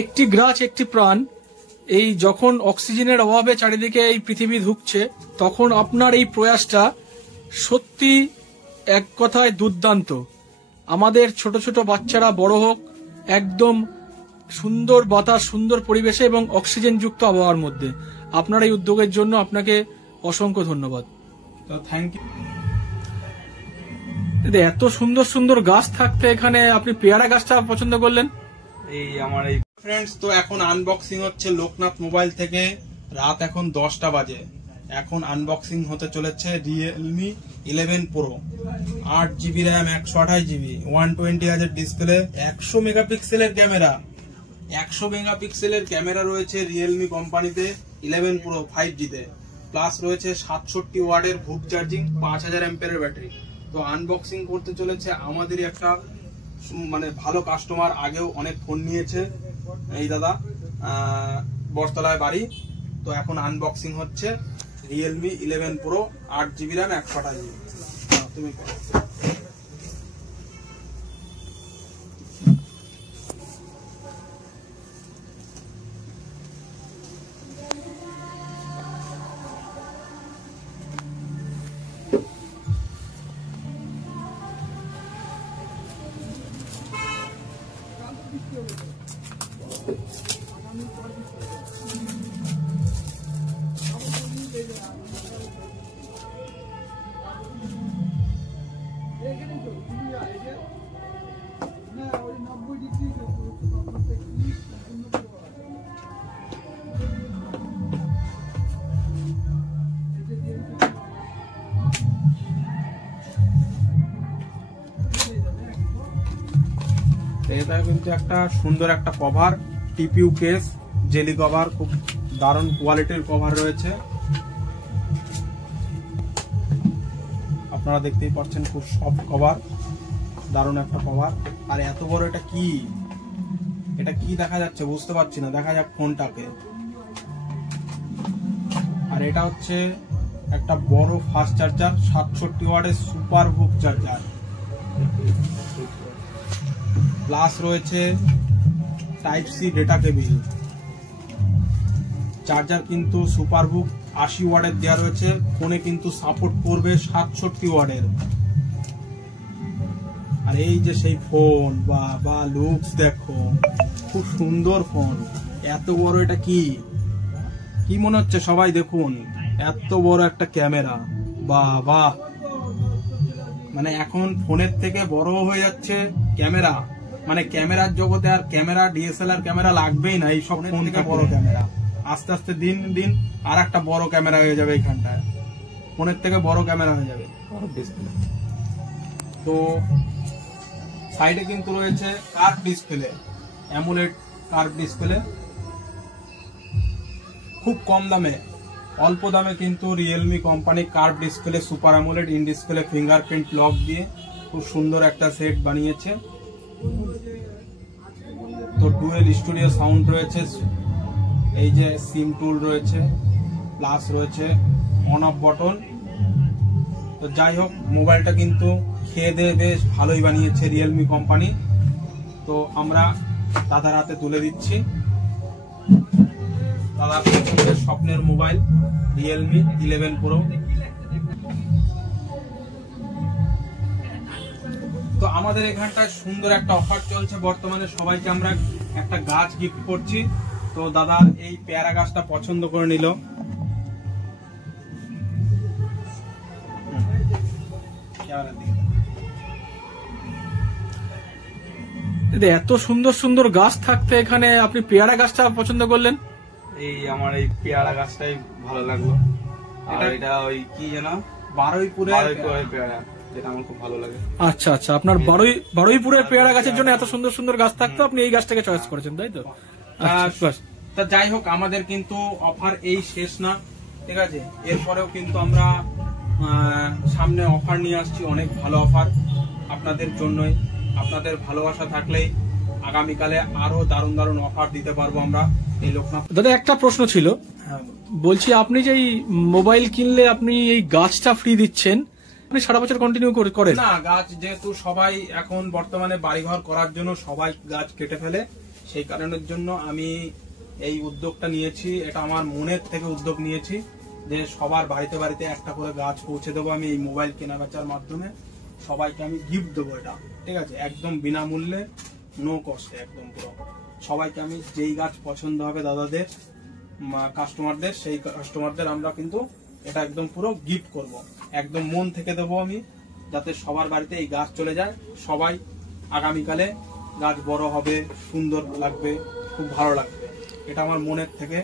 একটি গাছ একটি প্রাণ। এই যখন অক্সিজেনের অভাবে চারিদিকে এই পৃথিবী ধুঁকছে, তখন আপনার এই প্রয়াসটা সত্যি এক কথায় দুর্দান্ত। আমাদের ছোট ছোট বাচ্চারা বড় হোক একদম সুন্দর বাতাস, সুন্দর পরিবেশে এবং অক্সিজেন যুক্ত আবহাওয়ার মধ্যে। আপনার এই উদ্যোগের জন্য আপনাকে অসংখ্য ধন্যবাদ। Thank you. এত সুন্দর সুন্দর গাছ থাকতে এখানে আপনি পেয়ারা গাছটা পছন্দ করলেন? এই আমার এই ফ্রেন্ডস, তো এখন আনবক্সিং হচ্ছে লোকনাথ মোবাইল থেকে। রাত এখন 10টা বাজে। এখন আনবক্সিং হতে চলেছে Realme 11 pro. 8GB RAM, 128GB, 120 hertz display, 100 মেগাপিক্সেলের ক্যামেরা। 100 মেগাপিক্সেলের ক্যামেরা রয়েছে রিয়েলমি কোম্পানিতে 11 প্রো 5G তে। প্লাস রয়েছে 67 ওয়াটের হুক চার্জিং, 5000 অ্যাম্পিয়ারের ব্যাটারি। তো আনবক্সিং করতে চলেছে আমাদেরই একটা মানে ভালো কাস্টমার, আগেও অনেক ফোন নিয়েছে এই দাদা, বটতলায় বাড়ি। তো এখন আনবক্সিং হচ্ছে Realme 11 pro 8GB RAM 128GB। তুমি এটা কিন্তু একটা সুন্দর একটা cover, TPU case, jelly cover, খুব দারুণ কোয়ালিটির কভার রয়েছে। আপনারা দেখতেই পাচ্ছেন খুব সফট কভার, দারুণ একটা কভার। আর এত বড় এটা কি দেখা যাচ্ছে বুঝতে পারছি না, দেখা যাক ফোনটাকে। আর এটা হচ্ছে একটা বড় ফাস্ট চার্জার, 67 ওয়াটের সুপার হুক চার্জার। প্লাস রয়েছে type C data cable. Charger কিন্তু সুপার হুক 80 ওয়াটের দেওয়া রয়েছে। ফোনে কিন্তু সাপোর্ট করবে 67 ওয়াটের। আর এই যে সেই ফোন, বা লুকস দেখো, খুব সুন্দর ফোন। এত বড় এটা কি মনে হচ্ছে সবাই দেখুন, এত বড় একটা ক্যামেরা। বাহ, মানে এখন ফোনের থেকে বড় হয়ে যাচ্ছে ক্যামেরা। মানে ক্যামেরার জগতে আর ক্যামেরা, ডিএসএলআর ক্যামেরা লাগবেই না, এই সব ফোন থেকে বড় ক্যামেরা। আস্তে আস্তে দিন দিন আর একটা বড় ক্যামেরা হয়ে যাবে এইখানটায়, ফোনের থেকে বড় ক্যামেরা হয়ে যাবে ডিসপ্লে। তো সাইডে কিন্তু রয়েছে curve display, AMOLED curve display. খুব কম দামে, অল্প দামে কিন্তু Realme company curve display, super AMOLED in display, fingerprint lock দিয়ে খুব সুন্দর একটা সেট বানিয়েছে। তো ডুয়েল স্টুডিও সাউন্ড রয়েছে, এই যে সিম টুল রয়েছে, প্লাস রয়েছে অন অফ বটন। তো যাই হোক, মোবাইলটা কিন্তু খেয়ে দিয়ে বেশ ভালোই বানিয়েছে রিয়েলমি কোম্পানি। তো আমরা দাদার হাতে তুলে দিচ্ছি। দাদার পছন্দের স্বপ্নের মোবাইল রিয়েলমি 11 প্রো। তো আমাদের এখানটায় সুন্দর একটা অফার চলছে বর্তমানে, সবাইকে আমরা একটা গাছ গিফট করছি। তো দাদা এই পেয়ারা গাছটা পছন্দ করে নিল। এত সুন্দর সুন্দর গাছ থাকতে এখানে আপনি পেয়ারা গাছটা পছন্দ করলেন? এই আমার এই পেয়ারা গাছটাই ভালো লাগলো। আর এটা ওই কি যেন বারুইপুরের পেয়ারা, যেটা আমার খুব ভালো লাগে। আচ্ছা, আপনার বারুইপুরের পেয়ারা গাছের জন্য এত সুন্দর সুন্দর গাছ থাকতো, আপনি এই গাছটাকে চয়েস করেছেন, তাই তো? তা যাই হোক, আমাদের কিন্তু অফার এই শেষ না, ঠিক আছে? এরপরেও কিন্তু আমরা সামনে অফার নিয়ে আসছি, অনেক ভালো অফার আপনাদের জন্যই। আপনাদের ভালোবাসা থাকলেই আগামীকালে আরো দারুণ দারুণ অফার দিতে পারবো আমরা এই লোকনাথ। দাদা একটা প্রশ্ন ছিল, বলছি আপনি যে মোবাইল কিনলে আপনি এই গাছটা ফ্রি দিচ্ছেন, আপনি সারা বছর কন্টিনিউ করেন? না, গাছ যেহেতু সবাই এখন বর্তমানে বাড়িঘর করার জন্য সবাই গাছ কেটে ফেলে, সেই কারণের জন্য আমি এই উদ্যোগটা নিয়েছি। এটা আমার মনের থেকে উদ্যোগ নিয়েছি যে সবার বাড়িতে বাড়িতে একটা করে গাছ পৌঁছে দেবো আমি এই মোবাইল কেনা বেচার মাধ্যমে। সবাইকে আমি গিফট দেবো এটা, ঠিক আছে, একদম বিনামূল্যে, নো কস্টে, একদম পুরো সবাইকে আমি যেই গাছ পছন্দ হবে দাদাদের কাস্টমারদের, সেই কাস্টমারদের আমরা কিন্তু এটা একদম পুরো গিফট করব, একদম মন থেকে দেবো আমি, যাতে সবার বাড়িতে এই গাছ চলে যায়। সবাই আগামীকালে গাছ বড় হবে, সুন্দর লাগবে, খুব ভালো লাগবে। এটা আমার মনের থেকে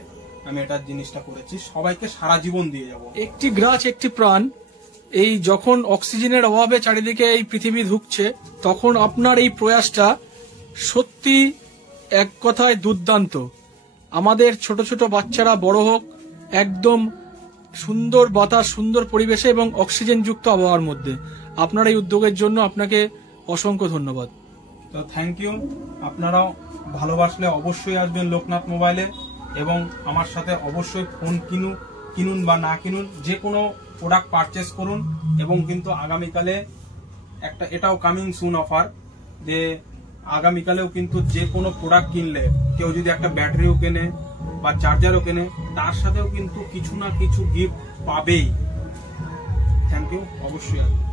আমি এটা জিনিসটা করেছি, সবাইকে সারা জীবন দিয়ে যাব। একটি গাছ একটি প্রাণ, এই যখন অক্সিজেনের অভাবে চারিদিকে এই পৃথিবী ধুঁকছে, তখন আপনার এই প্রয়াসটা সত্যি এক কথায় দুর্দান্ত। আমাদের ছোট ছোট বাচ্চারা বড় হোক একদম সুন্দর বাতাস, সুন্দর পরিবেশে এবং অক্সিজেন যুক্ত আবহাওয়ার মধ্যে। আপনার এই উদ্যোগের জন্য আপনাকে অসংখ্য ধন্যবাদ। তো থ্যাংক ইউ। আপনারাও ভালোবাসলে অবশ্যই আসবেন লোকনাথ মোবাইলে এবং আমার সাথে অবশ্যই ফোন কিনুন বা না কিনুন, যে কোনো প্রোডাক্ট পারচেস করুন। এবং কিন্তু আগামীকালে একটা এটাও কামিং সুন অফার, যে আগামীকালেও কিন্তু যে কোনো প্রোডাক্ট কিনলে কেউ যদি একটা ব্যাটারিও কেনে বা চার্জারও কেনে, তার সাথেও কিন্তু কিছু না কিছু গিফট পাবেই। থ্যাংক ইউ, অবশ্যই আসবেন।